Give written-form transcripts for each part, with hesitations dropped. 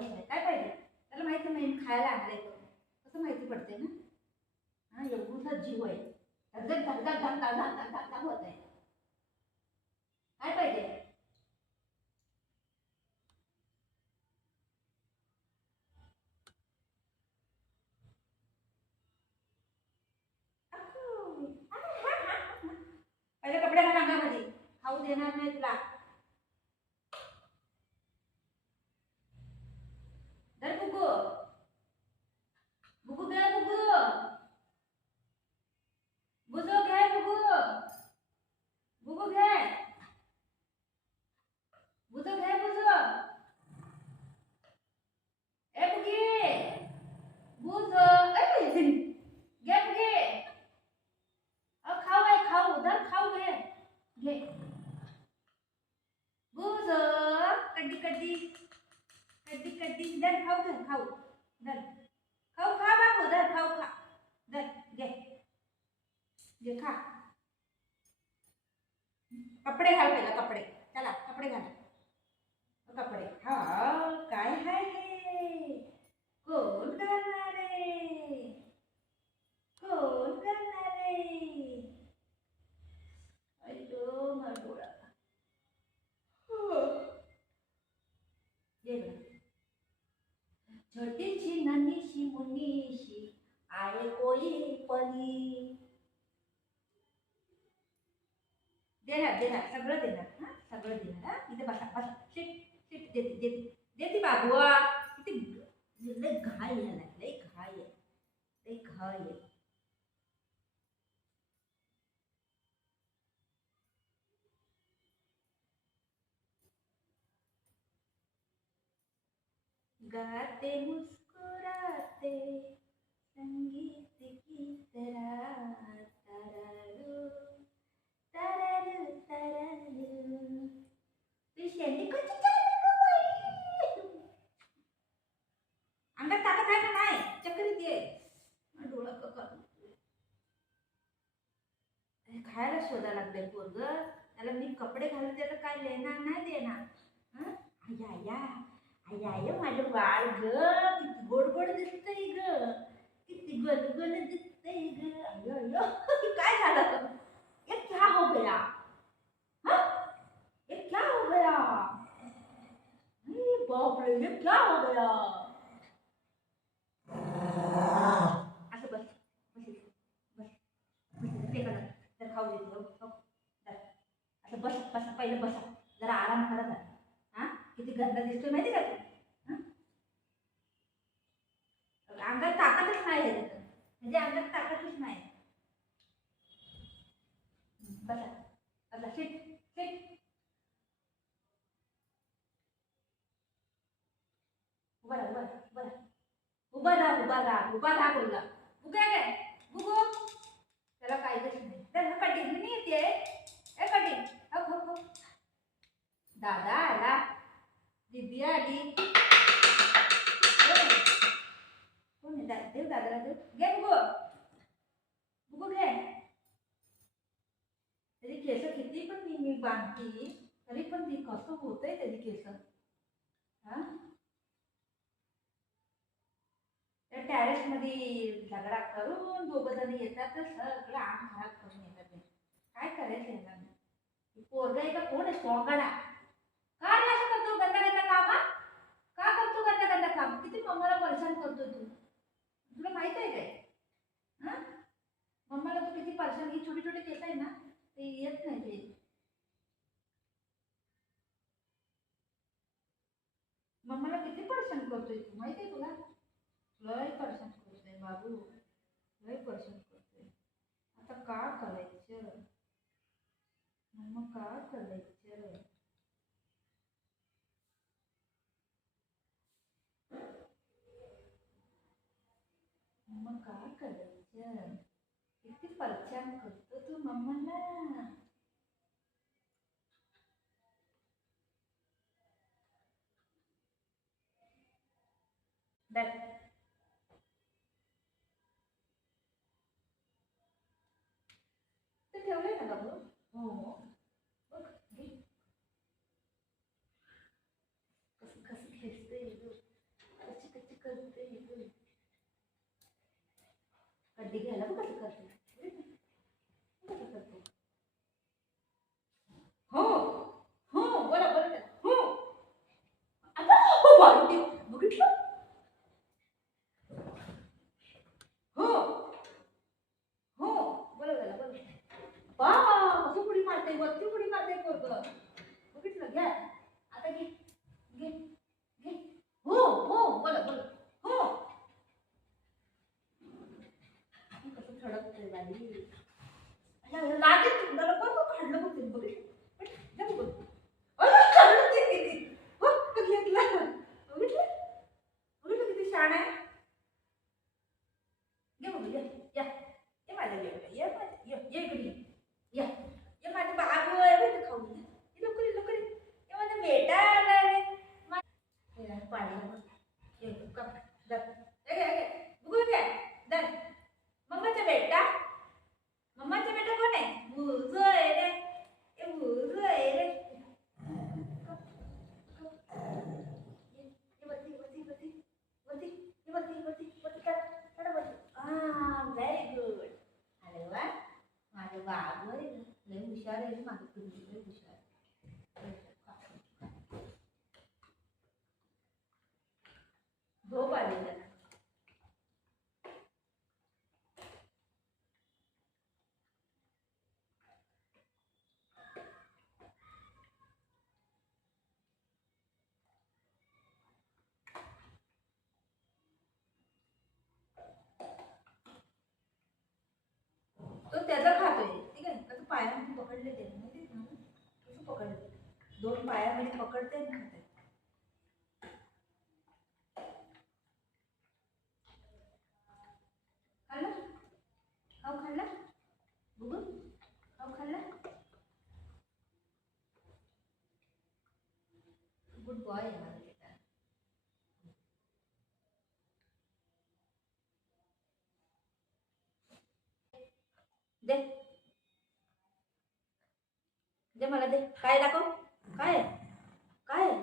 बसलाय. काय पाहिजे त्याला माहिती नाही मी खायला आणलंय करून. कसं माहिती पडते ना. हा एवढा जीव आहे. धगधग धगधग धगधग धगधग धगधग होत आहे. काय पाहिजे. पहिले कपडे घाल अंगामध्ये. खाऊ देणार नाही तुला. धर बुगू. बुगू घे बुगू. बुजो घे बुगू. बुगू घे. बुजो घे बुजो. ए बुगी. बुजो. घे बुगी. खाऊ आहे खाऊ. धर खाऊ घे. घे. बुजो. कड्डी कड्डी. कड्डी कड्डी. धर खाऊ घे खाऊ. धर. खाऊ खा बाबू. धर खाऊ खा. धर घे. घे खा. कपडे घाल पहिला कपडे. चला कपडे घाल. कपडे. हा काय हाय हे. कोण घालणार आहे. कोण घालणार आहे. अयो माझा डोळा. ये बघ. छोटीशी नन्हीशी मुन्नीशी आए कोई परी. देणार देणार सगळं देणार. हा सगळं देणार. हा इथे बसा बसा. शिट शिट देते देते देते बाबू. किती लय घाई आहे ना. लय घाई आहे. लय घाई आहे. गाते मुस्कुराते संगीत की तरह. तररू तररू तररू. ती शेंडी कशी चालली गं बाई. अंगात ताकद आहे का नाही. चक्कर येते. डोळा कका खायला शोधा लागले पोरग. त्याला मी कपडे घालून त्याला काय लेणार नाही देणार. आया आया आया आया माझं बाळ ग. किती गोड गोड दिसतंय ग. किती गोड गोड दिसतंय ग. अयो अयो काय झालं. ये क्या हो गया. हाँ ये क्या हो गया. बाप रे ये क्या हो गया. असं बस बस बस बस. ते करा तर खाऊ देते. असं बस बस पहिलं बसा. जरा आराम करा जरा. हा किती गंदा दिसतोय माहिती का तू. अंगात ताकदच नाही आहे. म्हणजे अंगात ताकदच नाही. बसा बसा. Shit shit. उभा राहा उभा राहा उभा राहा. उभा राहा उभा राहा उभा राहा बोलला. उभ्या काय बुगू. त्याला काहीच नाही. तर कटिंग नाही येते. ए कटिंग. हो हो दादा आला. दीदी आली. कोण आहे. देव दादाला देव. घे बुगू. बुगू घे. त्याची केस किती पण मी बांधती तरी पण ती कसं होतंय त्याची केस. हा त्या टॅरेस मध्ये झगडा करून दोघं जण येतात तर सगळं आम खराब करून येतात. काय करायचं यांना. पोरगा आहे का कोण आहे. सोंगाडा. का रे असं करतो गंदा गंदा काम. का करतो गंदा गंदा काम. किती मम्माला परेशान करतो तू. तुला माहित आहे काय. हा मम्माला तू किती परेशान. ही छोटी छोटी केस आहे ना ते येत नाही ते. मम्माला किती परेशान करतोय तू माहिती आहे तुला. लय परेशान करतोय बाबू. लय परेशान करतोय. आता का करायचं. मम्मा का करायचं. मम्मा का करायचं. किती परेशान करतो तू मम्माला. दर ते ठेवलंय ना बाबू. हो हो बघ घे. कसं कसं खेचतंय. कड्डी घ्यायला बघ कसं करते, कसं करते. हो हो बोला बोला त्याला. हो आता हो बाई बघितलं. हो हो बोला त्याला बोला. बा कसं उडी मारते, वरती उडी मारते पोरगं. बघितलं घ्या आता घे घे घे. हो हो बोला बोला. हो कसं थडक होते बाई. लागेल तुम्हाला बरोबर काढलं बघ तुम्ही बघितलं बघ. काढून ते किती हो तो घेतला बघितलं. बघितलं किती छान आहे. ये बघ ये या ये माझ्या ये माझ्या ये इकडे ये ये माझे बाबू आहे बघ खाऊ दे. ये लवकर ये लवकर ये माझा बेटा आला रे. पाणी ये कप दर बघू घ्या दर. मम्माचा बेटा, मम्माचा बेटा कोण आहे? भुजू आहे रे, ए भुजू आहे रे. ये वरती वरती वरती वरती ये वरती वरती वरती चढ वरती. Very good. अरे वा माझं बाबू आहे लय हुशार आहे माझं तुम्ही लय हुशार. झोप आली त्याला. तो त्याचा खातोय ठीक आहे. कसं पायामध्ये पकडले ते माहिती ना कसं पकडले. दोन पायामध्ये पकडते आणि खाते. खाल्ला खाऊ खाल्ला बघू खाऊ खाल्ला. गुड बॉय आहे माझा बेटा. दे दे मला दे. काय दाखव काय आहे? काय आहे?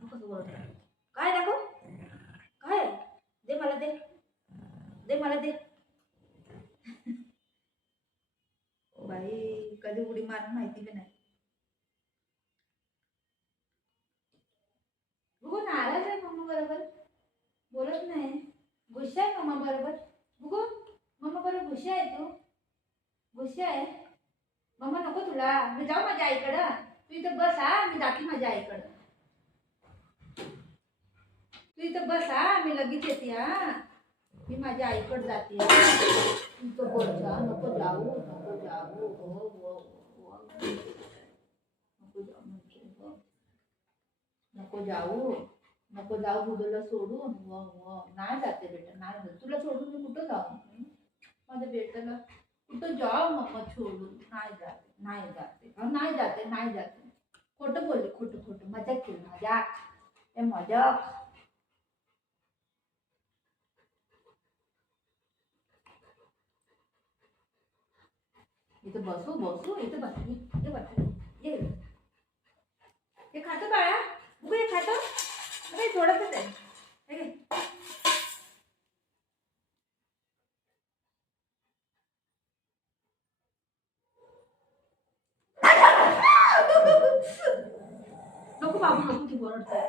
मग कसं बोलतो काय दाखव काय आहे? दे मला दे दे मला दे. ओ बाई कधी उडी मारून माहिती बी नाही. बघू नाराज आहे मम्मा बरोबर बोलत नाही. गुस्सा आहे मम्मा बरोबर. बघू मम्मा बरोबर गुस्सा आहे तू. गुस्सा आहे. मम्मा नको तुला मी जाऊ माझ्या आईकडं. तू इथं बस मी जाते माझ्या आईकडं. तू इथं बस मी लगेच येते मी माझ्या आईकडे जाते. इथं बस नको जाऊ नको जाऊ नको जाऊ नको जाऊ नको जाऊ गुडूला सोडून. नाही जाते बेटा नाही जाते. तुला सोडून मी कुठं जाऊ. माझ्या बेटाला कुठं जाऊ मम्मा सोडून. नाही जाते नाही जाते नाही जाते नाही जाते. खोटं बोलले खोटं खोटं मजाक केली मजाक ए मजाक. इथं बसू बसू इथं बसली ये बसली ये. हे खातं बाळा बघू हे खातं. अरे थोडंसंच आहे हे घे. नको बाबू नको ती ओरडते.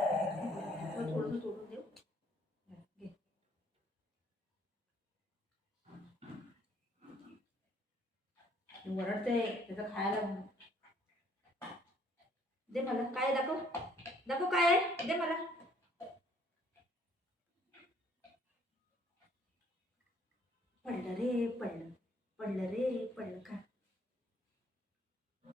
थोडंसं सोडून देऊ घे. ती ओरडते त्याचं खायला. दे मला काय दाखव दाखव काय आहे दे मला. पडलं रे पडलं पडलं रे पडलं खा.